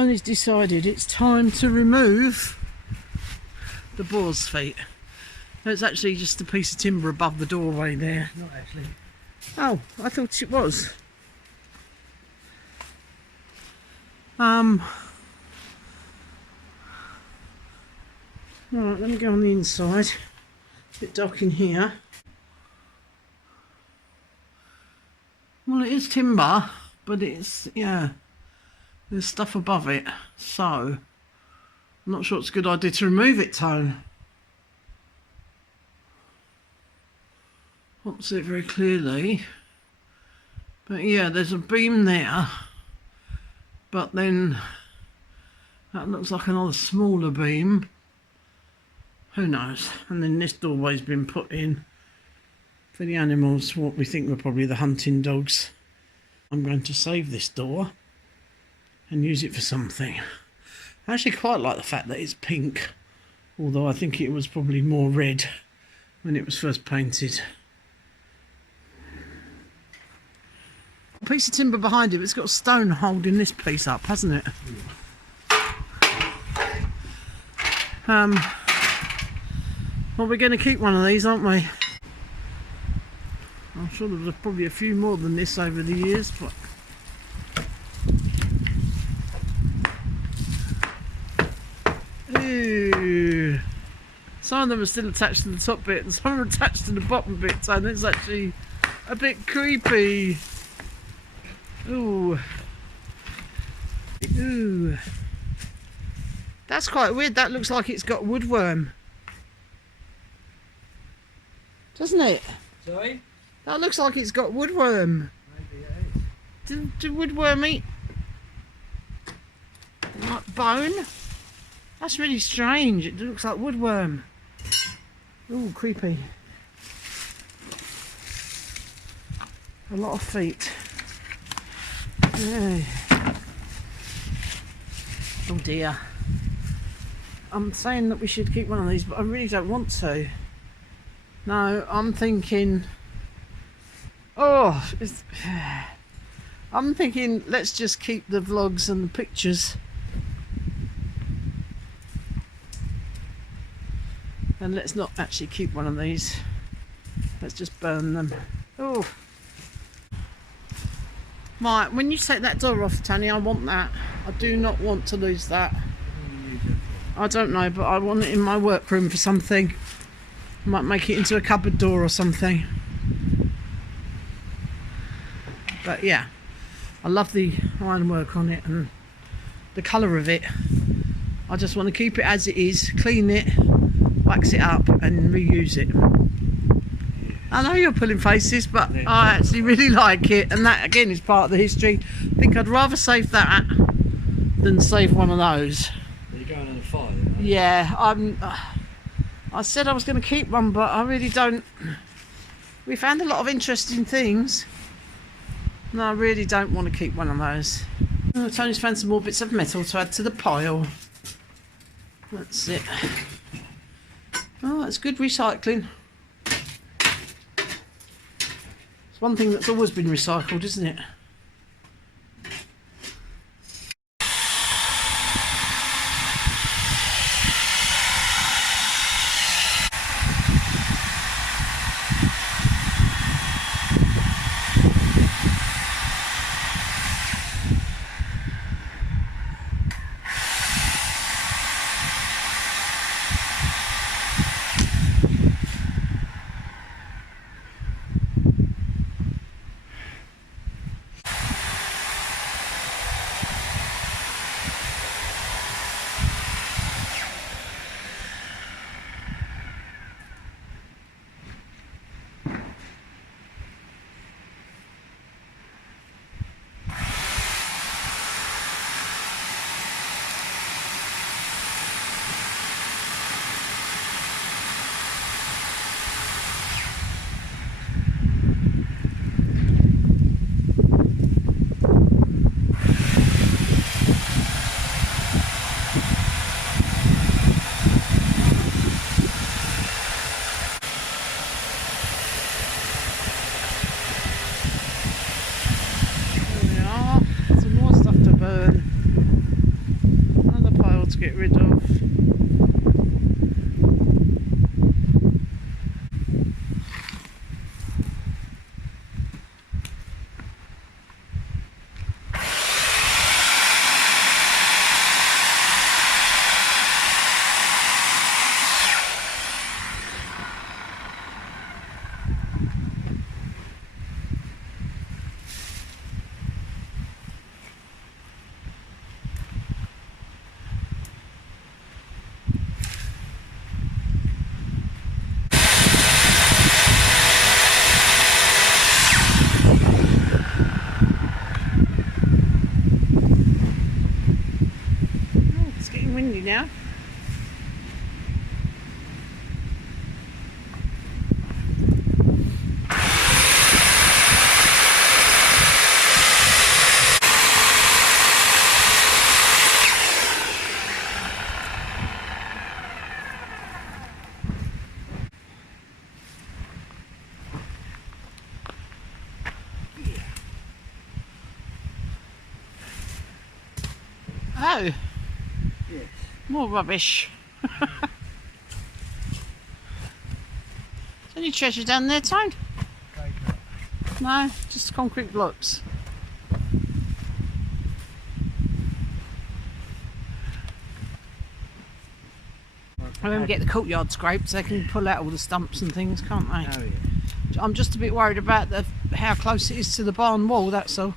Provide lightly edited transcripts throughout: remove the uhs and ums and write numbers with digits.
Tony's decided it's time to remove the boar's feet. It's actually just a piece of timber above the doorway there. Not actually. Oh, I thought it was. Right, let me go on the inside. It's a bit dark in here. Well, it is timber, but it's, yeah, there's stuff above it, so I'm not sure it's a good idea to remove it, Tone. Can't see it very clearly, but yeah, there's a beam there, but then that looks like another smaller beam. Who knows? And then this doorway's been put in for the animals, what we think were probably the hunting dogs. I'm going to save this door and use it for something. I actually quite like the fact that it's pink, although I think it was probably more red when it was first painted. A piece of timber behind it, it's got a stone holding this piece up, hasn't it? Well, we're going to keep one of these, aren't we? I'm sure there's probably a few more than this over the years, but ooh. Some of them are still attached to the top bit and some are attached to the bottom bit, so it's actually a bit creepy. Ooh. Ooh. That's quite weird. That looks like it's got woodworm. Doesn't it? Sorry? That looks like it's got woodworm. Maybe it is. Do woodworm eat like bone? That's really strange. It looks like woodworm. Ooh, creepy. A lot of feet. Yeah. Oh dear. I'm saying that we should keep one of these, but I really don't want to. No, I'm thinking... Oh, I'm thinking let's just keep the vlogs and the pictures. And let's not actually keep one of these. Let's just burn them. Oh. Right, when you take that door off, Tony, I want that. I do not want to lose that. I don't know, but I want it in my workroom for something. I might make it into a cupboard door or something. But yeah, I love the ironwork on it and the colour of it. I just want to keep it as it is, clean it, wax it up and reuse it. I know you're pulling faces, but I actually really like it, and that again is part of the history. I think I'd rather save that than save one of those. You're going on a fire, right? Yeah, I said I was going to keep one, but I really don't. We found a lot of interesting things. No, I really don't want to keep one of those. Oh, Tony's found some more bits of metal to add to the pile. That's it. Oh, that's good recycling. It's one thing that's always been recycled, isn't it? Chateau. Yes. More rubbish. Any treasure down there, Tone? No, just concrete blocks. I remember get the courtyard scraped so they can pull out all the stumps and things, can't they? Oh yeah. I'm just a bit worried about how close it is to the barn wall, that's all.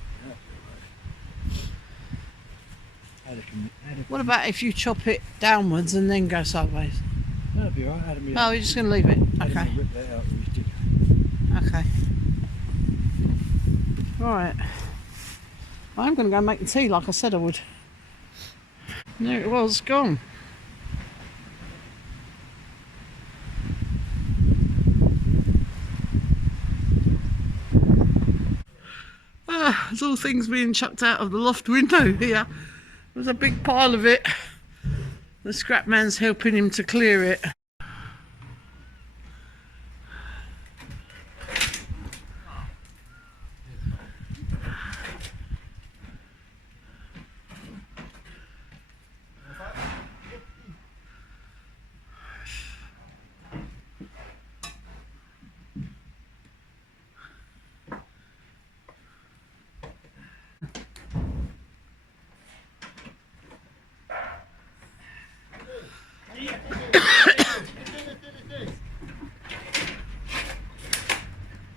What about if you chop it downwards and then go sideways? That'll be alright. Adam, Oh, you're just going to leave it? Okay. Rip that out with his digger. Okay. Right. I'm going to go make the tea like I said I would. There it was, gone. There's all things being chucked out of the loft window here. There's a big pile of it. The scrap man's helping him to clear it.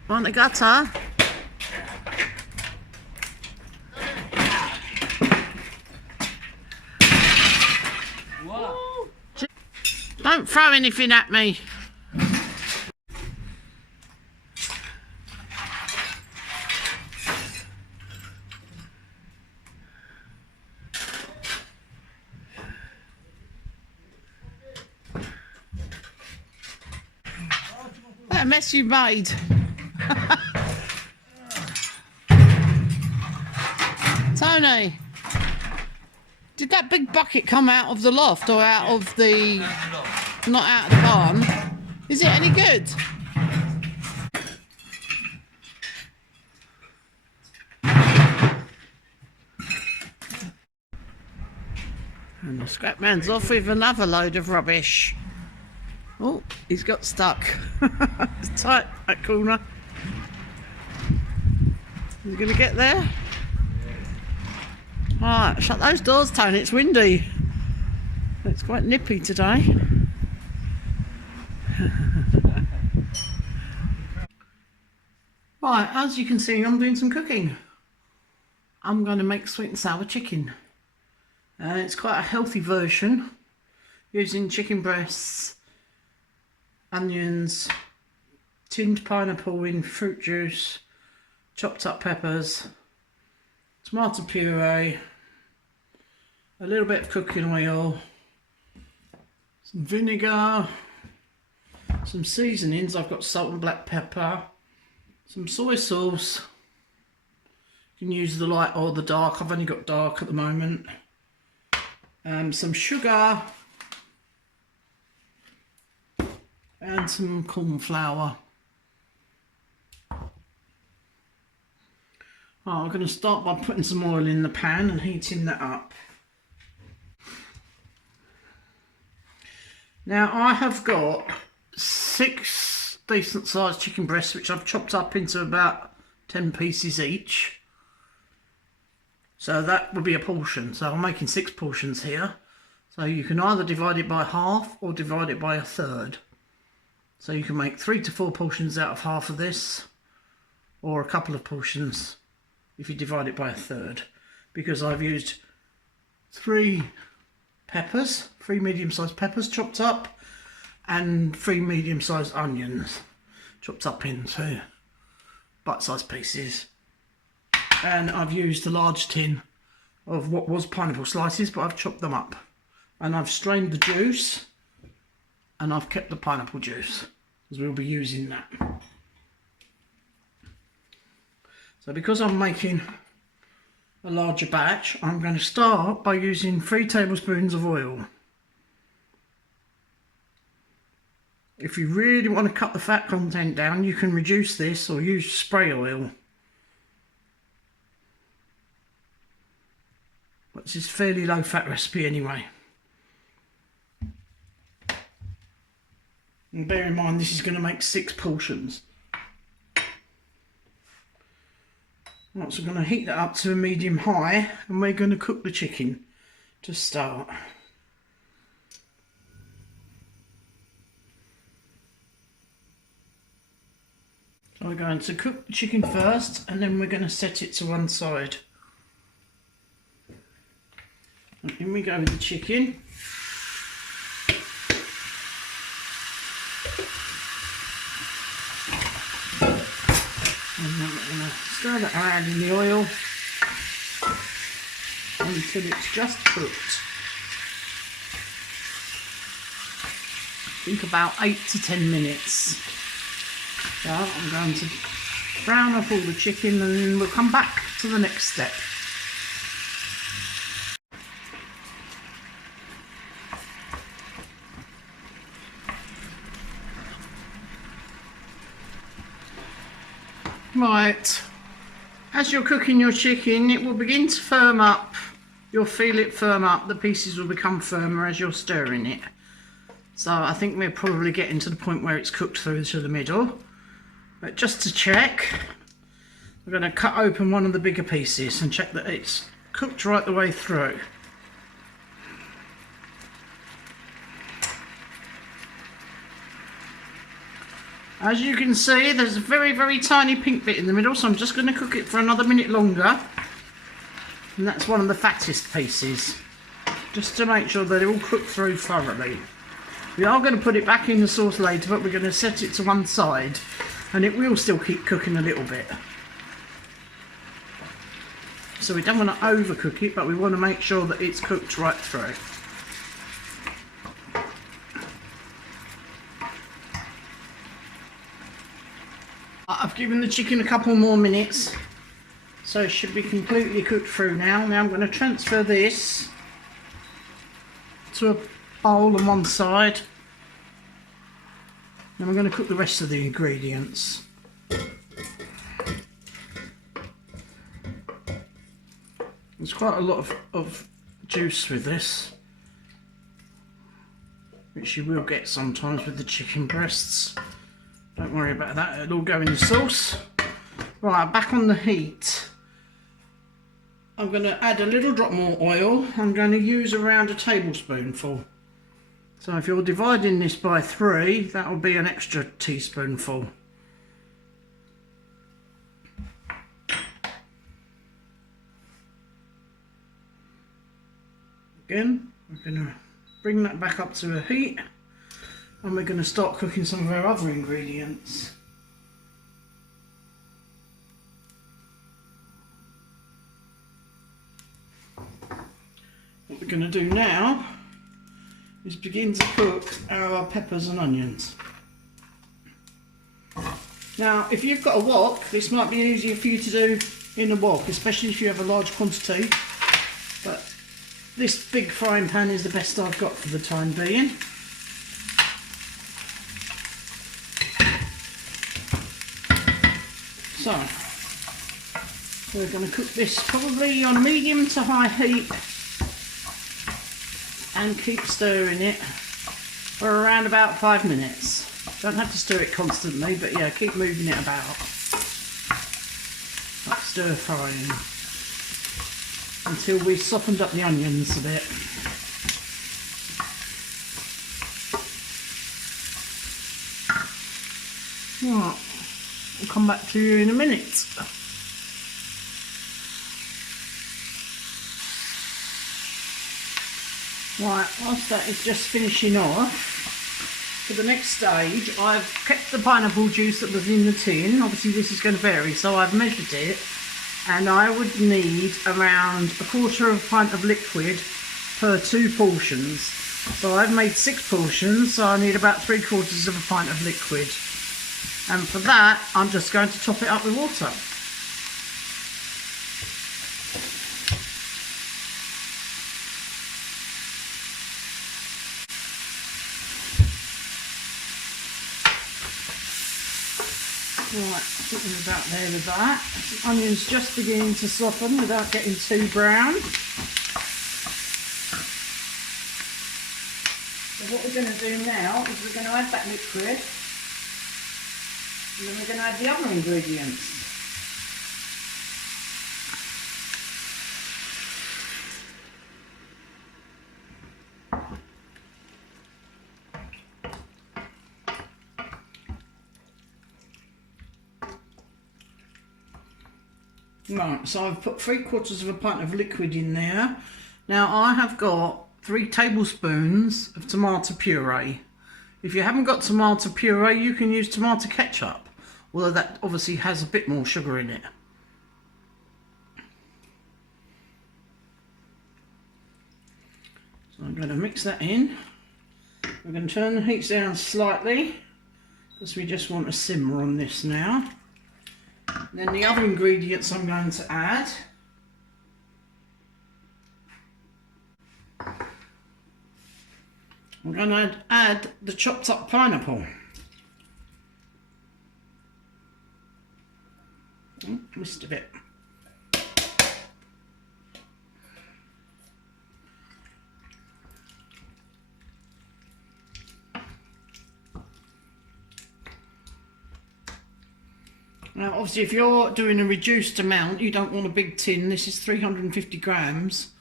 Want the gutter? What? Don't throw anything at me. That mess you made. Tony, did that big bucket come out of the loft or out of the... Not out of the barn? Is it any good? And the scrap man's off with another load of rubbish. Oh, he's got stuck. It's tight, that corner. Is he going to get there? Alright, shut those doors, Tony, it's windy. It's quite nippy today. Right, as you can see, I'm doing some cooking. I'm going to make sweet and sour chicken. It's quite a healthy version, using chicken breasts, onions, tinned pineapple in fruit juice, chopped up peppers, tomato puree, a little bit of cooking oil, some vinegar, some seasonings. I've got salt and black pepper, some soy sauce. You can use the light or the dark. I've only got dark at the moment. Some sugar and some corn flour. I'm going to start by putting some oil in the pan and heating that up. Now I have got 6 decent sized chicken breasts which I've chopped up into about 10 pieces each. So that would be a portion. So I'm making 6 portions here. So you can either divide it by half or divide it by a third. So you can make 3 to 4 portions out of half of this, or a couple of portions if you divide it by a third, because I've used 3 peppers, 3 medium-sized peppers chopped up, and 3 medium-sized onions chopped up into bite-sized pieces. And I've used a large tin of what was pineapple slices, but I've chopped them up. And I've strained the juice, and I've kept the pineapple juice, because we'll be using that. So because I'm making a larger batch, I'm going to start by using 3 tablespoons of oil. If you really want to cut the fat content down, you can reduce this or use spray oil. But This is fairly low fat recipe anyway. And bear in mind this is going to make 6 portions. Right, so we're going to heat that up to a medium high and we're going to cook the chicken to start. So we're going to cook the chicken first and then we're going to set it to one side. And in we go with the chicken. And then we're going to stir that around in the oil until it's just cooked. I think about 8 to 10 minutes. So I'm going to brown up all the chicken and then we'll come back to the next step. Right, as you're cooking your chicken, it will begin to firm up. You'll feel it firm up. The pieces will become firmer as you're stirring it. So I think we're probably getting to the point where it's cooked through to the middle. But just to check, we're going to cut open one of the bigger pieces and check that it's cooked right the way through. As you can see, there's a very, very tiny pink bit in the middle, so I'm just going to cook it for another minute longer. And that's one of the fattest pieces, just to make sure that it all cooked through thoroughly. We are going to put it back in the sauce later, but we're going to set it to one side, and it will still keep cooking a little bit. So we don't want to overcook it, but we want to make sure that it's cooked right through. I've given the chicken a couple more minutes, so it should be completely cooked through now. Now I'm going to transfer this to a bowl on one side. Then we're going to cook the rest of the ingredients. There's quite a lot of juice with this, which you will get sometimes with the chicken breasts. Don't worry about that, it'll all go in the sauce. Right, back on the heat. I'm going to add a little drop more oil. I'm going to use around a tablespoonful. So if you're dividing this by 3, that will be an extra teaspoonful. Again, we're going to bring that back up to a heat. And we're going to start cooking some of our other ingredients. What we're going to do now is begin to cook our peppers and onions. Now, if you've got a wok, this might be easier for you to do in a wok, especially if you have a large quantity. But this big frying pan is the best I've got for the time being. So, we're going to cook this probably on medium to high heat and keep stirring it for around about 5 minutes. Don't have to stir it constantly, but yeah, keep moving it about. Like stir frying until we've softened up the onions a bit. Right. I'll come back to you in a minute. Right, whilst that is just finishing off, for the next stage I've kept the pineapple juice that was in the tin. Obviously this is going to vary, so I've measured it, and I would need around 1/4 pint of liquid per 2 portions. So I've made 6 portions, so I need about 3/4 pint of liquid. And for that, I'm just going to top it up with water. Right, I think we're about there with that. The onion's just beginning to soften without getting too brown. what we're going to do now is we're going to add that liquid, and then we're going to add the other ingredients. Right, so I've put 3/4 of a pint of liquid in there. Now I have got 3 tablespoons of tomato puree. If you haven't got tomato puree, you can use tomato ketchup, although that obviously has a bit more sugar in it. So I'm going to mix that in. We're going to turn the heat down slightly because we just want to simmer on this now. And then the other ingredients I'm going to add. I'm going to add the chopped up pineapple. Oh, missed a bit. Now obviously if you're doing a reduced amount, you don't want a big tin. This is 350 grams.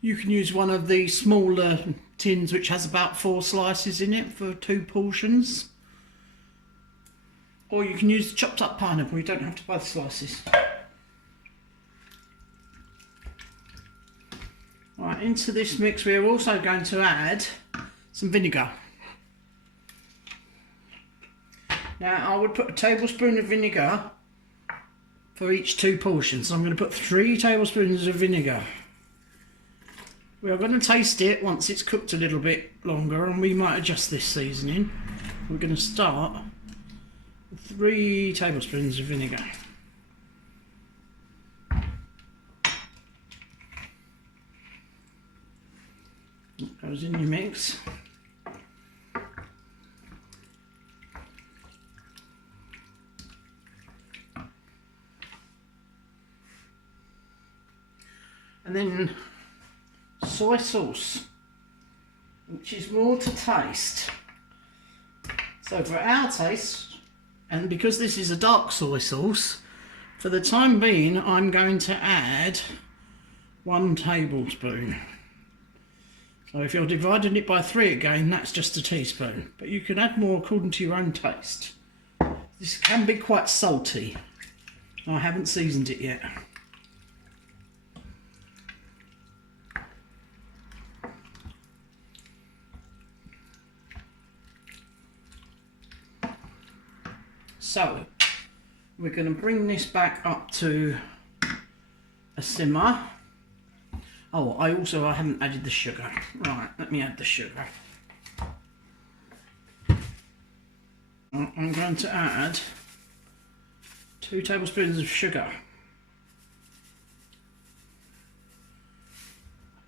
You can use one of the smaller tins which has about 4 slices in it for 2 portions. Or you can use the chopped up pineapple, you don't have to buy the slices. Right, into this mix we are also going to add some vinegar. Now I would put a tablespoon of vinegar for each 2 portions. So I'm going to put 3 tablespoons of vinegar. We are going to taste it once it's cooked a little bit longer, and we might adjust this seasoning. We're going to start with 3 tablespoons of vinegar. That goes in your mix. And then soy sauce, which is more to taste. So for our taste, and because this is a dark soy sauce, for the time being I'm going to add 1 tablespoon. So if you're dividing it by 3 again, that's just a teaspoon, but you can add more according to your own taste. This can be quite salty. I haven't seasoned it yet. So we're going to bring this back up to a simmer. Oh, I haven't added the sugar. Right, let me add the sugar. I'm going to add 2 tablespoons of sugar.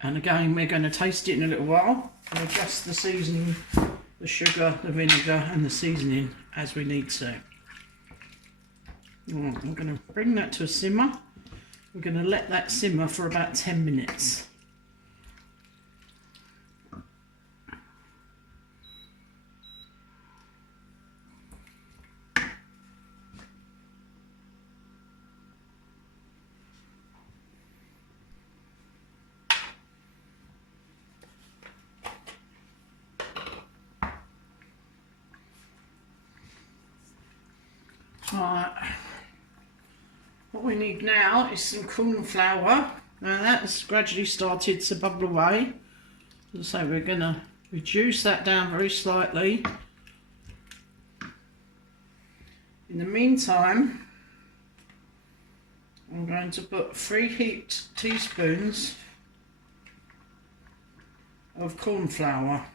And again, we're going to taste it in a little while and adjust the seasoning, the sugar, the vinegar and the seasoning as we need to. Right, I'm going to bring that to a simmer. We're going to let that simmer for about 10 minutes. Right. What we need now is some corn flour. Now that's gradually started to bubble away. So we're going to reduce that down very slightly. In the meantime, I'm going to put 3 heaped teaspoons of corn flour.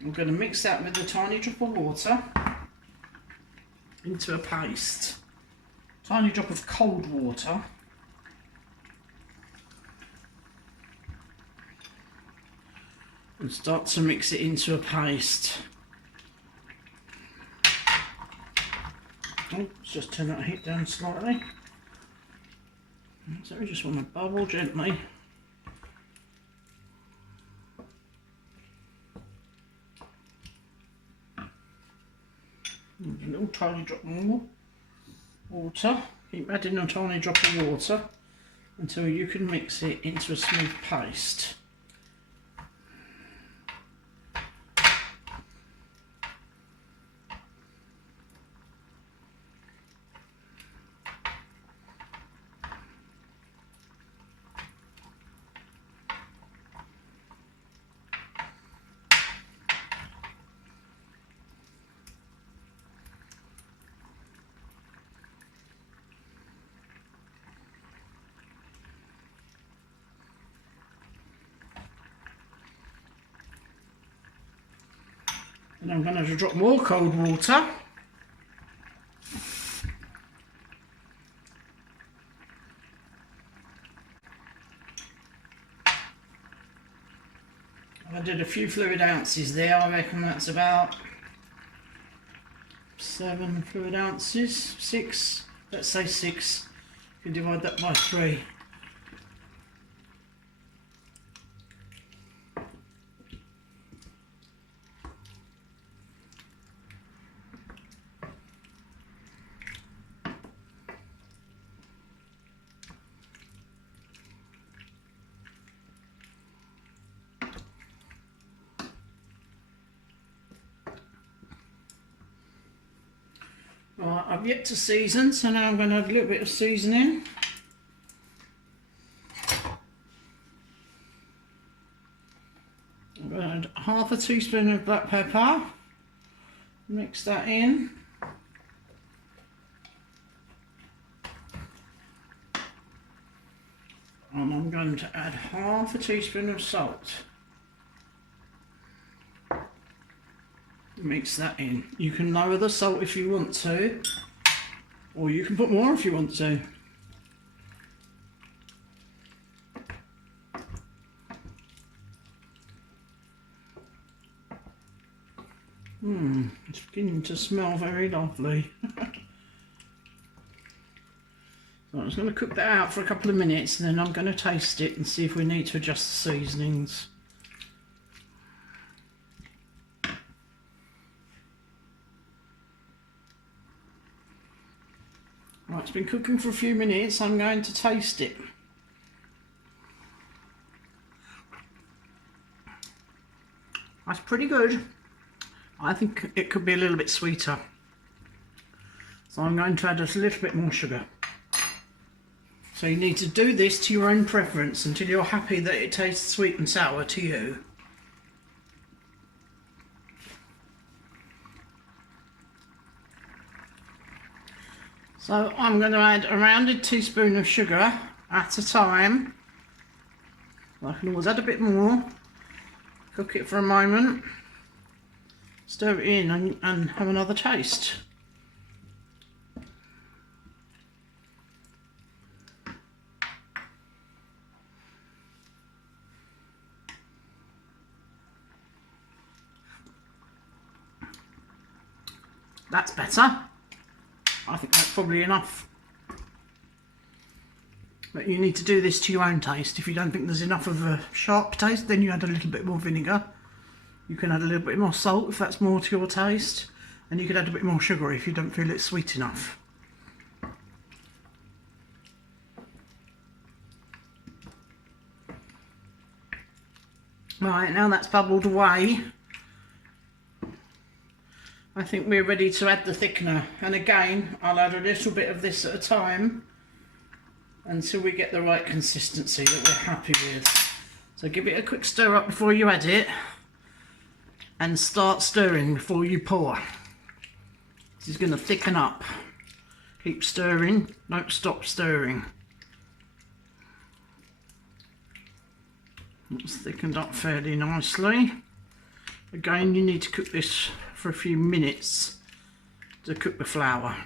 I'm going to mix that with a tiny drop of water into a paste. Tiny drop of cold water. And start to mix it into a paste. Oh, let's just turn that heat down slightly. So we just want to bubble gently. A little tiny drop more water. Keep adding a tiny drop of water until you can mix it into a smooth paste. And I'm going to drop more cold water. I did a few fluid ounces there. I reckon that's about 7 fluid ounces, 6, let's say 6. You can divide that by 3. Right, I've yet to season, so now I'm going to add a little bit of seasoning. I'm going to add half a teaspoon of black pepper, mix that in. And I'm going to add half a teaspoon of salt. Mix that in. You can lower the salt if you want to, or you can put more if you want to. It's beginning to smell very lovely. So I'm just going to cook that out for a couple of minutes, and then I'm going to taste it and see if we need to adjust the seasonings. Right, it's been cooking for a few minutes. I'm going to taste it. That's pretty good. I think it could be a little bit sweeter. So I'm going to add a little bit more sugar. So you need to do this to your own preference until you're happy that it tastes sweet and sour to you. So I'm going to add a rounded teaspoon of sugar at a time. I can always add a bit more. Cook it for a moment. Stir it in and have another taste. That's better. I think that's probably enough. But you need to do this to your own taste. If you don't think there's enough of a sharp taste, then you add a little bit more vinegar. You can add a little bit more salt if that's more to your taste. And you can add a bit more sugar if you don't feel it's sweet enough. Right, now that's bubbled away, I think we're ready to add the thickener. And again, I'll add a little bit of this at a time until we get the right consistency that we're happy with. So give it a quick stir up before you add it, and start stirring before you pour. This is going to thicken up. Keep stirring, don't stop stirring. It's thickened up fairly nicely. Again, you need to cook this for a few minutes to cook the flour.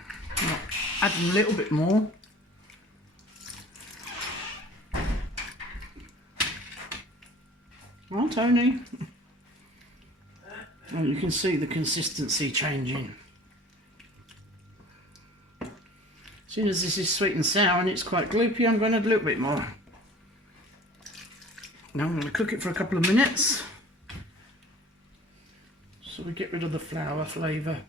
Add a little bit more. Oh, Tony. Oh, you can see the consistency changing. As soon as this is sweet and sour and it's quite gloopy, I'm going to add a little bit more. Now I'm going to cook it for a couple of minutes so we get rid of the flour flavour.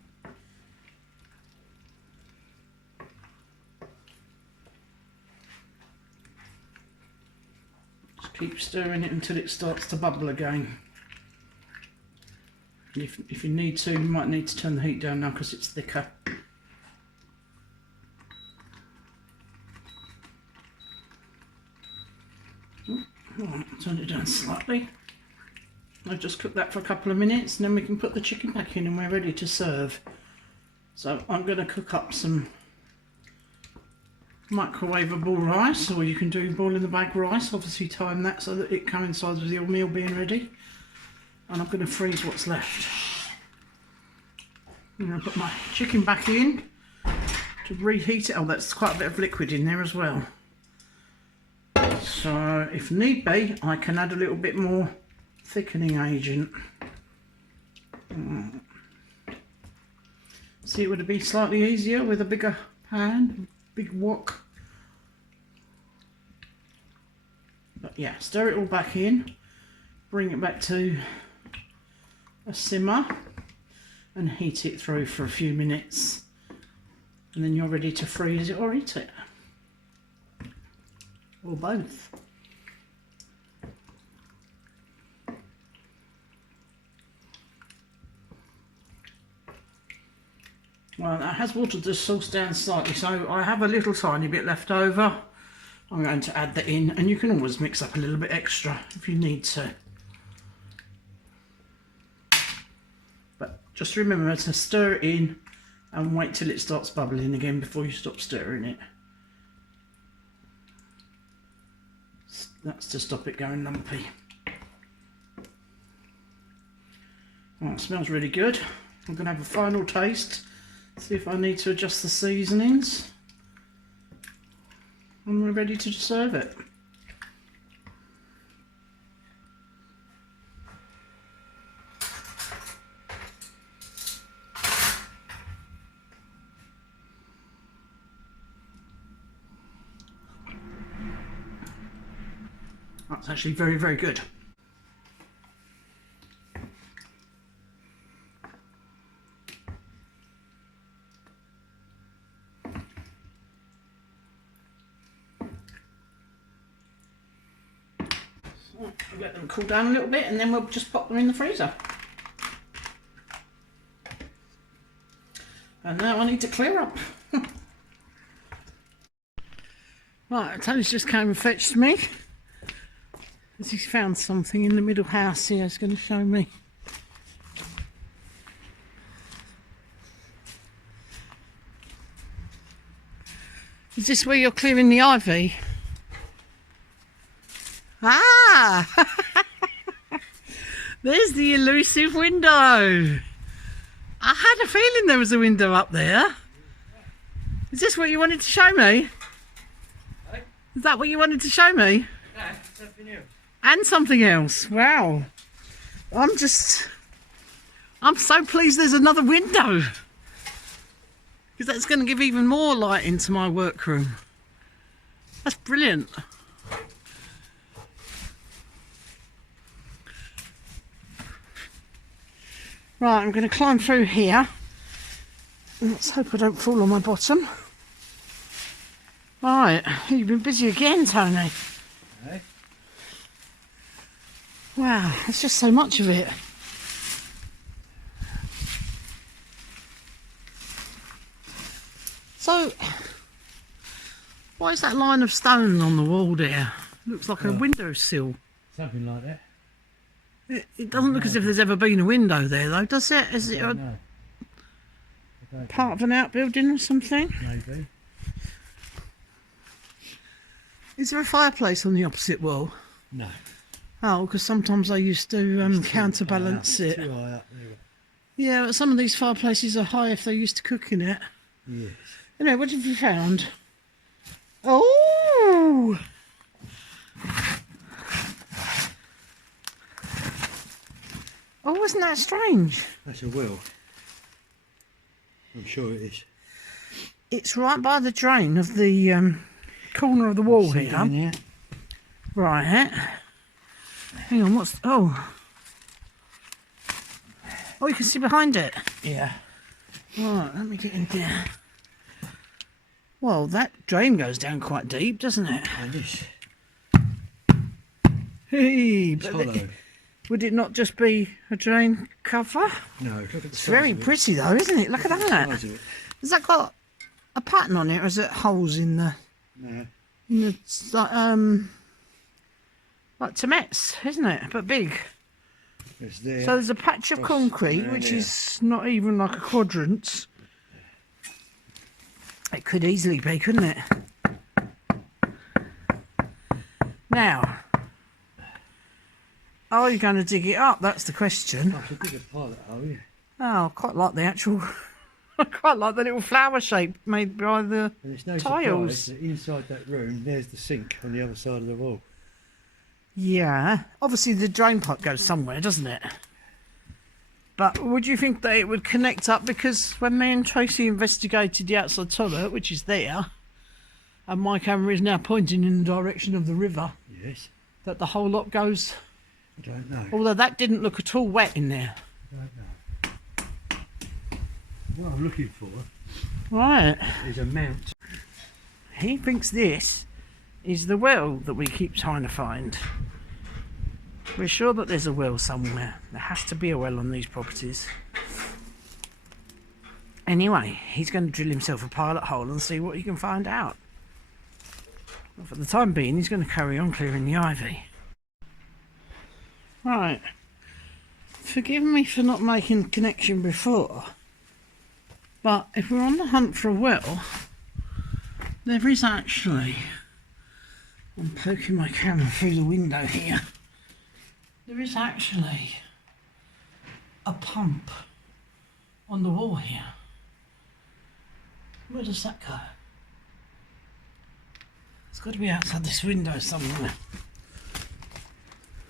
Keep stirring it until it starts to bubble again. If you need to, you might need to turn the heat down now because it's thicker. Right, turn it down slightly. I'll just cook that for a couple of minutes and then we can put the chicken back in and we're ready to serve. So I'm going to cook up some microwavable rice, or you can do boil in the bag rice. Obviously time that so that it coincides with your meal being ready. And I'm going to freeze what's left. I'm going to put my chicken back in to reheat it. Oh, that's quite a bit of liquid in there as well. So if need be, I can add a little bit more thickening agent. See, it would be slightly easier with a bigger pan, big wok. But yeah, stir it all back in, bring it back to a simmer and heat it through for a few minutes, and then you're ready to freeze it or eat it, or both. Well, that has watered the sauce down slightly, so I have a little tiny bit left over. I'm going to add that in, and you can always mix up a little bit extra if you need to. But just remember to stir it in and wait till it starts bubbling again before you stop stirring it. That's to stop it going lumpy. Oh, it smells really good. I'm going to have a final taste. See if I need to adjust the seasonings. And we're ready to serve it. That's actually very, very good. We'll let them cool down a little bit and then we'll just pop them in the freezer. And now I need to clear up. Right, Tony's just came and fetched me. Because he's found something in the middle house here. He's going to show me. Is this where you're clearing the ivy? Ah! There's the elusive window. I had a feeling there was a window up there. Is this what you wanted to show me? Is that what you wanted to show me? No, something else. And something else. Wow. I'm so pleased there's another window. Because that's going to give even more light into my workroom. That's brilliant. Right, I'm going to climb through here. Let's hope I don't fall on my bottom. Right, you've been busy again, Tony. Hey. Wow, there's just so much of it. So, what is that line of stone on the wall there? Looks like a windowsill. Something like that. It doesn't look as if there's ever been a window there, though, does it? Is it part of an outbuilding or something? Maybe. Is there a fireplace on the opposite wall? No. Oh, because sometimes they used to counterbalance it. Too high up there. Yeah, but some of these fireplaces are high if they used to cook in it. Yes. Anyway, what have you found? Oh! Oh, isn't that strange? That's a wheel. I'm sure it is. It's right by the drain of the corner of the wall here. Down here. Right. Hang on, what's... Oh, you can see behind it. Yeah. Right, let me get in there. Well, that drain goes down quite deep, doesn't it? And this. Hey, It's but hollow. would it not just be a drain cover? No, look at the It's size very of it. pretty though, isn't it? Look at The that. size of it. Has that got a pattern on it, or is it holes in the No. like Temet's, isn't it? But big. It's there. So there's a patch of Across concrete, there, which yeah. is not even like a quadrant. It could easily be, couldn't it? Now, are you going to dig it up? That's the question. I should dig a pilot hole, yeah. Oh, I quite like the actual... I quite like the little flower shape made by the And it's no tiles. surprise that inside that room, there's the sink on the other side of the wall. Yeah. Obviously the drain pipe goes somewhere, doesn't it? But would you think that it would connect up? Because when me and Tracy investigated the outside toilet, which is there, and my camera is now pointing in the direction of the river, Yes. that the whole lot goes... I don't know. Although that didn't look at all wet in there. I don't know. What I'm looking for Right. is a mount. He thinks this is the well that we keep trying to find. We're sure that there's a well somewhere. There has to be a well on these properties. Anyway, he's going to drill himself a pilot hole and see what he can find out. But for the time being, he's going to carry on clearing the ivy. Right. Forgive me for not making the connection before, but if we're on the hunt for a well, there is actually... I'm poking my camera through the window here. There is actually a pump on the wall here. Where does that go? It's got to be outside this window somewhere.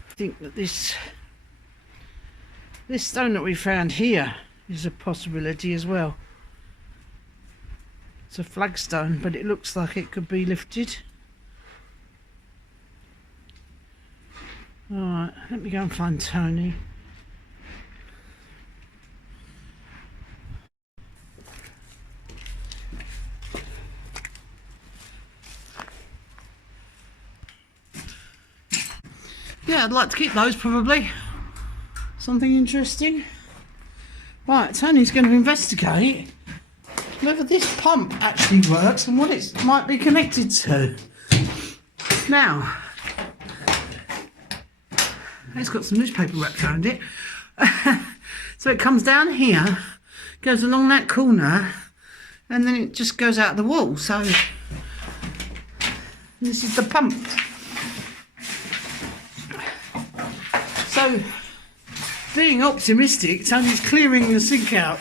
I think that this stone that we found here is a possibility as well. It's a flagstone, but it looks like it could be lifted. Alright, let me go and find Tony. Yeah, I'd like to keep those probably. Something interesting. Right, Tony's going to investigate whether this pump actually works and what it might be connected to. Now, it's got some newspaper wrapped around it. So it comes down here, goes along that corner, and then it just goes out the wall. So this is the pump. So, being optimistic, Tony's clearing the sink out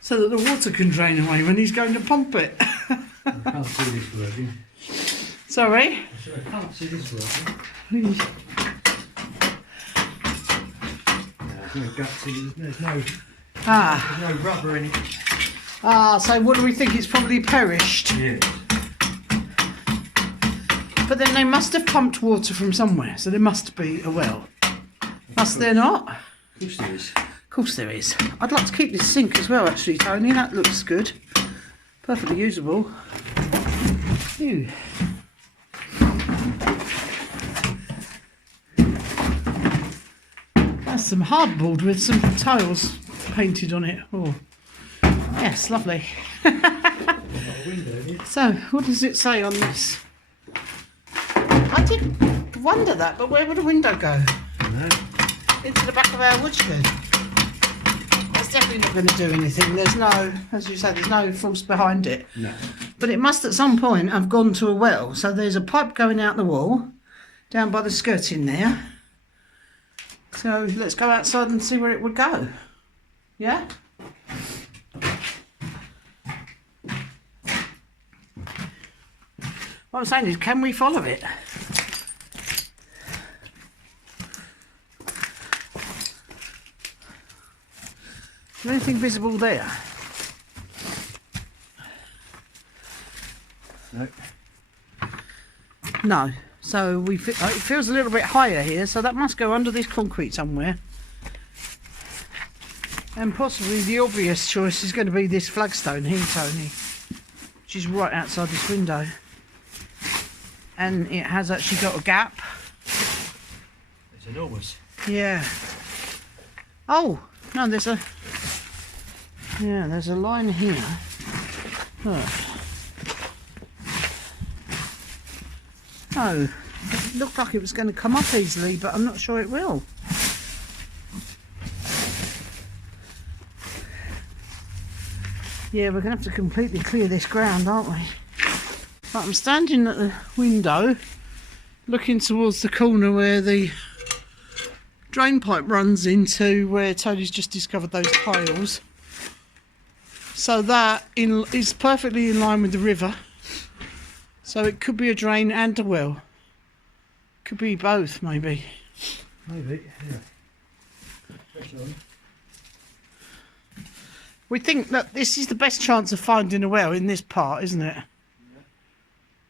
so that the water can drain away when he's going to pump it. I can't see this working. Sorry? I can't see this working. There's no guts in it. There's no rubber in it. So what do we think? It's probably perished. Yeah. But then they must have pumped water from somewhere, so there must be a well. Must there not? Of course there is. Of course there is. I'd like to keep this sink as well, actually, Tony. That looks good. Perfectly usable. Ew. That's some hardboard with some tiles painted on it. Oh, yes, lovely. So, what does it say on this? I did wonder that, but where would a window go? No. Into the back of our woodshed. That's definitely not going to do anything. There's no, as you say, there's no force behind it. No. But it must at some point have gone to a well. So there's a pipe going out the wall, down by the skirting there. So let's go outside and see where it would go. Yeah? What I'm saying is, can we follow it? Is there anything visible there? No. No. So it feels a little bit higher here, so that must go under this concrete somewhere. And possibly the obvious choice is going to be this flagstone here, Tony, which is right outside this window. And it has actually got a gap enormous. Yeah. Oh, no, there's a line here. Look. Oh, it looked like it was going to come up easily, but I'm not sure it will. Yeah, we're going to have to completely clear this ground, aren't we? Right, I'm standing at the window, looking towards the corner where the drain pipe runs into, where Tony's just discovered those tiles. So that is perfectly in line with the river. So it could be a drain and a well. Could be both, maybe. Maybe, yeah. Pressure on. We think that this is the best chance of finding a well in this part, isn't it? Yeah.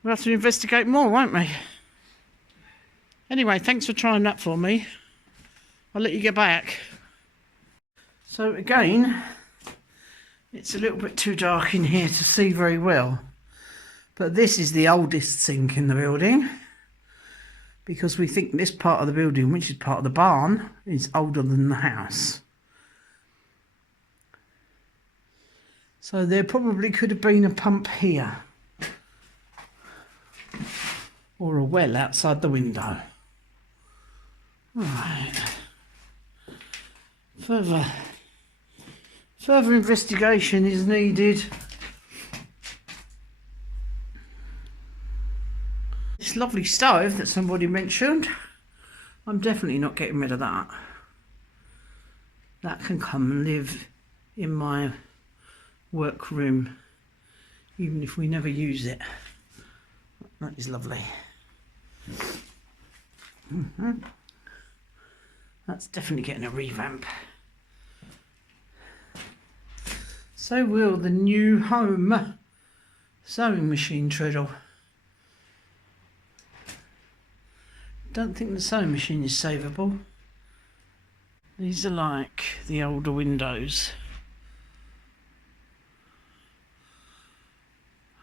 We'll have to investigate more, won't we? Anyway, thanks for trying that for me. I'll let you get back. So again, it's a little bit too dark in here to see very well. But this is the oldest sink in the building, because we think this part of the building, which is part of the barn, is older than the house. So there probably could have been a pump here, or a well outside the window. Right. Further investigation is needed. This lovely stove that somebody mentioned, I'm definitely not getting rid of that. That can come and live in my workroom, even if we never use it. That is lovely. That's definitely getting a revamp. So will the new home sewing machine treadle. Don't think the sewing machine is savable. These are like the older windows,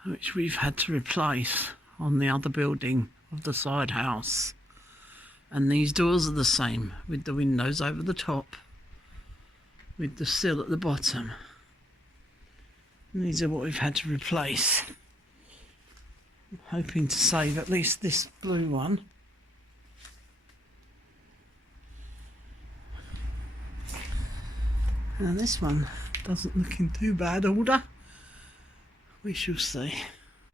which we've had to replace on the other building of the side house. And these doors are the same, with the windows over the top, with the sill at the bottom. And these are what we've had to replace. I'm hoping to save at least this blue one. Now this one doesn't look in too bad order. We shall see.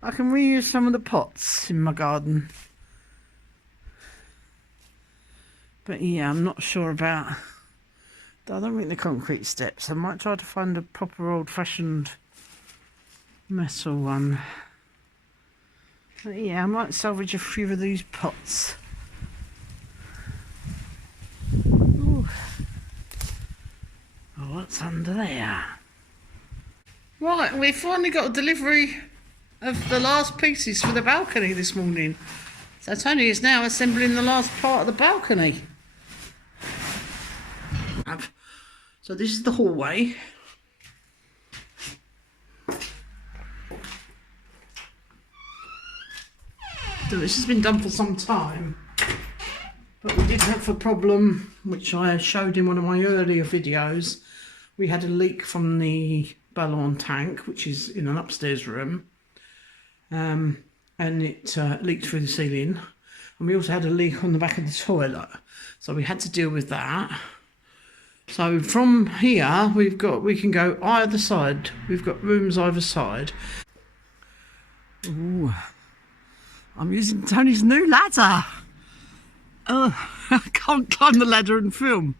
I can reuse some of the pots in my garden. But yeah, I'm not sure about... I don't think the concrete steps. I might try to find a proper old-fashioned metal one. But yeah, I might salvage a few of these pots. Ooh. Oh, what's under there? Right, we finally got a delivery of the last pieces for the balcony this morning. So Tony is now assembling the last part of the balcony. So this is the hallway. So this has been done for some time, but we did have a problem which I showed in one of my earlier videos. We had a leak from the ballon tank, which is in an upstairs room, and it leaked through the ceiling, and we also had a leak on the back of the toilet, so we had to deal with that. So from here we can go either side. We've got rooms either side. Ooh, I'm using Tony's new ladder. I can't climb the ladder and film.